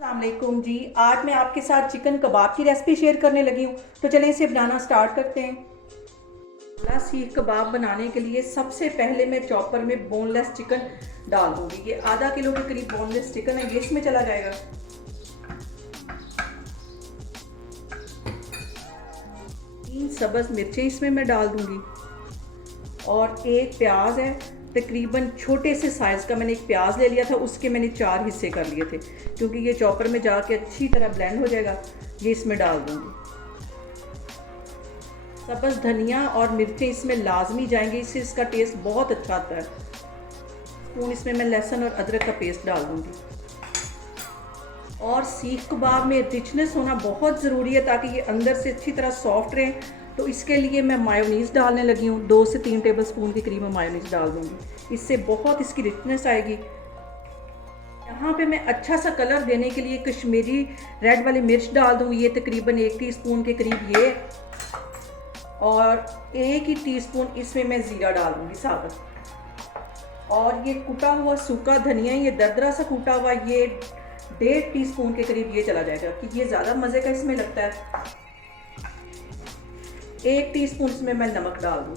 अस्सलामुअलैकुम जी। आज मैं आपके साथ चिकन कबाब की रेसिपी शेयर करने लगी हूँ। तो चलें इसे बनाना स्टार्ट करते हैं। मसाला सीख कबाब बनाने के लिए सबसे पहले मैं चॉपर में बोनलेस चिकन डाल दूँगी। ये आधा किलो के करीब बोनलेस चिकन है, ये इसमें चला जाएगा। 3 सब्ज़ मिर्चें इसमें मैं डाल दूँगी और एक प्याज है, तकरीबन छोटे से साइज़ का मैंने एक प्याज ले लिया था, उसके मैंने 4 हिस्से कर लिए थे क्योंकि ये चॉपर में जाके अच्छी तरह ब्लेंड हो जाएगा। ये इसमें डाल दूँगी। सब्ज़ धनिया और मिर्चें इसमें लाजमी जाएंगी, इससे इसका टेस्ट बहुत अच्छा आता है। स्पून इसमें मैं लहसुन और अदरक का पेस्ट डाल दूँगी। और सीख कबाब में रिचनेस होना बहुत ज़रूरी है ताकि ये अंदर से अच्छी तरह सॉफ्ट रहें। तो इसके लिए मैं मायोनीज़ डालने लगी हूँ। 2 से 3 टेबल स्पून के करीब मैं मायोनीज़ डाल दूँगी, इससे बहुत इसकी रिचनेस आएगी। यहाँ पे मैं अच्छा सा कलर देने के लिए कश्मीरी रेड वाली मिर्च डाल दूँगी, ये तकरीबन 1 टीस्पून के करीब ये, और 1 ही टीस्पून इसमें मैं ज़ीरा डाल दूँगी साबुत। और ये कुटा हुआ सूखा धनिया, ये दरदरा सा कूटा हुआ, ये 1.5 टीस्पून के करीब ये चला जाएगा कि ये ज़्यादा मज़े का इसमें लगता है। 1 टीस्पून इसमें मैं नमक डाल दूँ।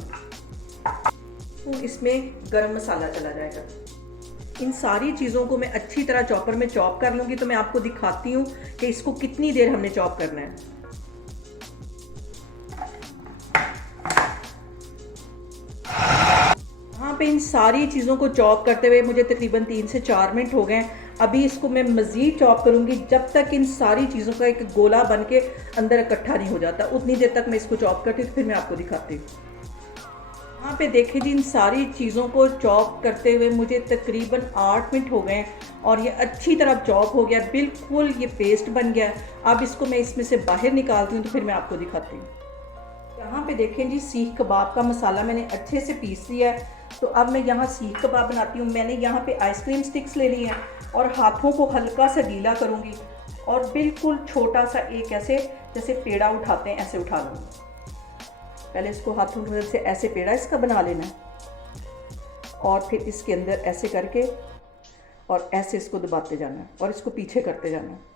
इसमें गरम मसाला चला जाएगा। इन सारी चीज़ों को मैं अच्छी तरह चॉपर में चॉप कर लूँगी। तो मैं आपको दिखाती हूँ कि इसको कितनी देर हमने चॉप करना है। यहाँ पे इन सारी चीज़ों को चॉप करते हुए मुझे तकरीबन 3 से 4 मिनट हो गए। अभी इसको मैं मज़ीद चॉप करूँगी जब तक इन सारी चीज़ों का एक गोला बन के अंदर इकट्ठा नहीं हो जाता, उतनी देर तक मैं इसको चॉप करती हूँ। तो फिर मैं आपको दिखाती हूँ। यहाँ पे देखें जी, इन सारी चीज़ों को चॉप करते हुए मुझे तकरीबन 8 मिनट हो गए और ये अच्छी तरह चॉप हो गया, बिल्कुल ये पेस्ट बन गया। अब इसको मैं इसमें से बाहर निकालती हूँ तो फिर मैं आपको दिखाती हूँ। यहाँ पे देखें जी, सीख कबाब का मसाला मैंने अच्छे से पीस लिया है। तो अब मैं यहाँ सीख कबाब बनाती हूँ। मैंने यहाँ पे आइसक्रीम स्टिक्स ले ली हैं और हाथों को हल्का सा गीला करूँगी और बिल्कुल छोटा सा एक ऐसे जैसे पेड़ा उठाते हैं ऐसे उठा लूँगी। पहले इसको हाथों की मदद से ऐसे पेड़ा इसका बना लेना है और फिर इसके अंदर ऐसे करके और ऐसे इसको दबाते जाना है और इसको पीछे करते जाना है।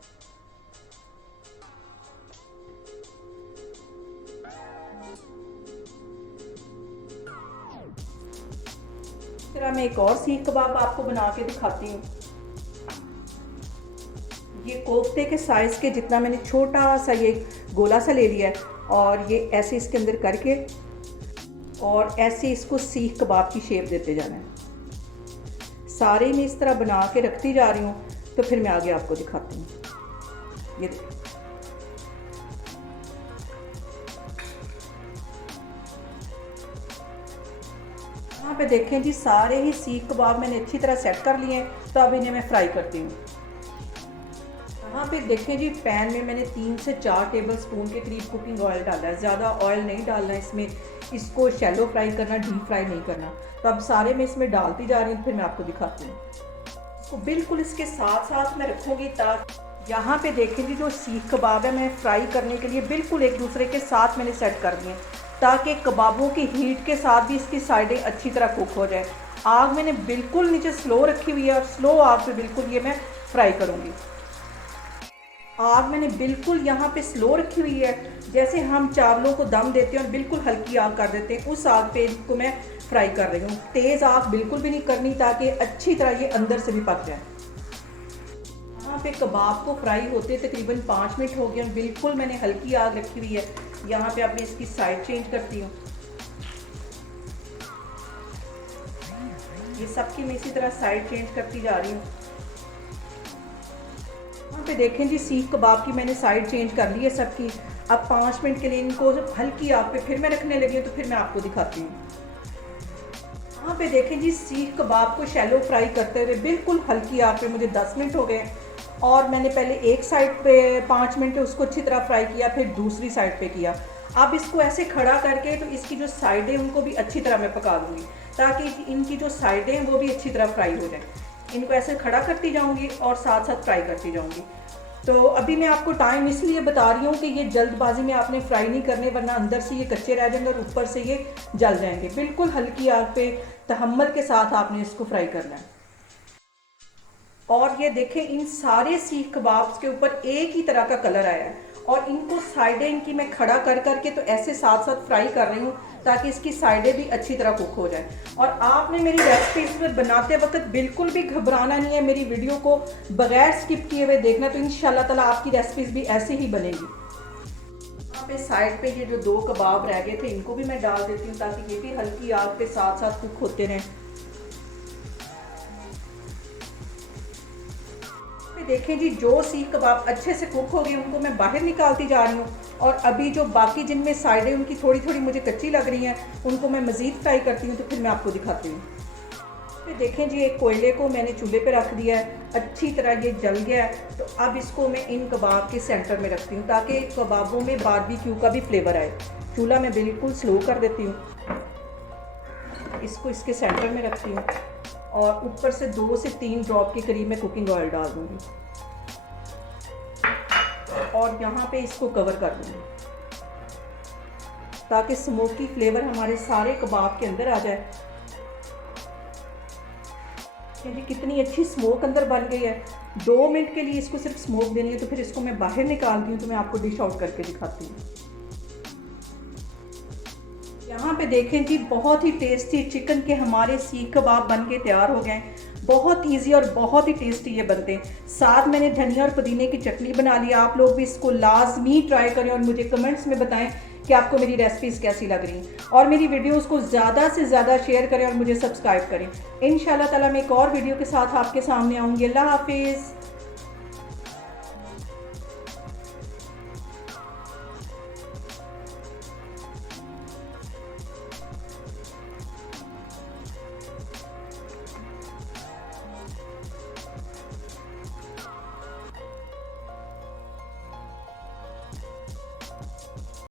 इस तरह मैं एक और सीख कबाब आपको बना के दिखाती हूँ। ये कोफ्ते के साइज़ के जितना मैंने छोटा सा ये गोला सा ले लिया है और ये ऐसे इसके अंदर करके और ऐसे इसको सीख कबाब की शेप देते जाना है। सारे मैं इस तरह बना के रखती जा रही हूँ। तो फिर मैं आगे आपको दिखाती हूँ। ये यहाँ पे देखें जी, सारे ही सीख कबाब मैंने अच्छी तरह सेट कर लिए हैं। तो अब इन्हें मैं फ्राई करती हूँ। यहाँ पे देखें जी, पैन में मैंने 3 से 4 टेबल स्पून के करीब कुकिंग ऑयल डाला है। ज़्यादा ऑयल नहीं डालना है इसमें, इसको शैलो फ्राई करना, डीप फ्राई नहीं करना। तो अब सारे मैं इसमें डालती जा रही हूँ, फिर मैं आपको दिखाती हूँ। इसको बिल्कुल इसके साथ साथ मैं रखूँगी ताकि यहाँ पे देखें जी, जो सीख कबाब है मैं फ्राई करने के लिए बिल्कुल एक दूसरे के साथ मैंने सेट कर दिए ताकि कबाबों की हीट के साथ भी इसकी साइडें अच्छी तरह कुक हो जाए। आग मैंने बिल्कुल नीचे स्लो रखी हुई है और स्लो आग पे बिल्कुल ये मैं फ्राई करूँगी। आग मैंने बिल्कुल यहाँ पे स्लो रखी हुई है, जैसे हम चावलों को दम देते हैं और बिल्कुल हल्की आग कर देते हैं, उस आग पे इसको मैं फ्राई कर रही हूँ। तेज़ आग बिल्कुल भी नहीं करनी ताकि अच्छी तरह ये अंदर से भी पक जाए। यहाँ पे कबाब को फ्राई होते तकरीबन 5 मिनट हो गए और बिल्कुल मैंने हल्की आग रखी हुई है। यहाँ पे अब मैं इसकी साइड चेंज करती हूँ। ये सबकी मैं इसी तरह साइड चेंज करती जा रही हूँ। यहाँ पे देखें जी, सीख कबाब की मैंने साइड चेंज कर ली है सबकी। अब 5 मिनट के लिए इनको हल्की आग पे फिर मैं रखने लगी हूँ। तो फिर मैं आपको दिखाती हूँ। यहाँ पे देखें जी, सीख कबाब को शैलो फ्राई करते हुए बिल्कुल हल्की आग पे मुझे 10 मिनट हो गए और मैंने पहले एक साइड पे 5 मिनट उसको अच्छी तरह फ्राई किया, फिर दूसरी साइड पे किया। अब इसको ऐसे खड़ा करके तो इसकी जो साइडें उनको भी अच्छी तरह मैं पका दूँगी ताकि इनकी जो साइडें हैं वो भी अच्छी तरह फ्राई हो जाए। इनको ऐसे खड़ा करती जाऊंगी और साथ साथ फ्राई करती जाऊंगी। तो अभी मैं आपको टाइम इसलिए बता रही हूँ कि ये जल्दबाजी में आपने फ्राई नहीं करने, वरना अंदर से ये कच्चे रह जाएंगे और ऊपर से ये जल जाएंगे। बिल्कुल हल्की आग पे तहम्मुल के साथ आपने इसको फ्राई करना है। और ये देखें, इन सारे सीख कबाब्स के ऊपर एक ही तरह का कलर आया है। और इनको साइडें इनकी मैं खड़ा कर करके तो ऐसे साथ साथ फ्राई कर रही हूँ ताकि इसकी साइडें भी अच्छी तरह कुक हो जाए। और आपने मेरी रेसिपीज में बनाते वक्त बिल्कुल भी घबराना नहीं है, मेरी वीडियो को बगैर स्किप किए हुए देखना, तो इंशाल्लाह ताला आपकी रेसिपीज भी ऐसे ही बनेगी। यहाँ पे साइड पे ये जो 2 कबाब रह गए थे इनको भी मैं डाल देती हूँ ताकि ये भी हल्की आग पे साथ साथ कुक होते रहें। देखें जी, जो सीख कबाब अच्छे से कुक हो गए उनको मैं बाहर निकालती जा रही हूँ। और अभी जो बाकी जिनमें साइडें उनकी थोड़ी थोड़ी मुझे कच्ची लग रही हैं उनको मैं मज़ीद फ्राई करती हूँ, तो फिर मैं आपको दिखाती हूँ। फिर देखें जी, एक कोयले को मैंने चूल्हे पे रख दिया है, अच्छी तरह ये जल गया है। तो अब इसको मैं इन कबाब के सेंटर में रखती हूँ ताकि कबाबों में बारबेक्यू का भी फ्लेवर आए। चूल्हा मैं बिल्कुल स्लो कर देती हूँ, इसको इसके सेंटर में रखती हूँ और ऊपर से 2 से 3 ड्रॉप के करीब मैं कुकिंग ऑयल डाल दूँगी और यहाँ पे इसको कवर कर दूँगी ताकि स्मोकी फ्लेवर हमारे सारे कबाब के अंदर आ जाए। जी कितनी अच्छी स्मोक अंदर बन गई है। 2 मिनट के लिए इसको सिर्फ स्मोक देनी है, तो फिर इसको मैं बाहर निकालती हूँ, तो मैं आपको डिश आउट करके दिखाती हूँ। यहाँ पे देखें जी, बहुत ही टेस्टी चिकन के हमारे सीख कबाब बन के तैयार हो गए। बहुत इजी और बहुत ही टेस्टी ये बनते हैं। साथ मैंने धनिया और पुदीने की चटनी बना ली। आप लोग भी इसको लाजमी ट्राई करें और मुझे कमेंट्स में बताएं कि आपको मेरी रेसिपीज़ कैसी लग रही हैं। और मेरी वीडियोस को ज़्यादा से ज़्यादा शेयर करें और मुझे सब्सक्राइब करें। इंशाल्लाह ताला मैं एक और वीडियो के साथ आपके सामने आऊँगी। अल्लाह हाफिज़।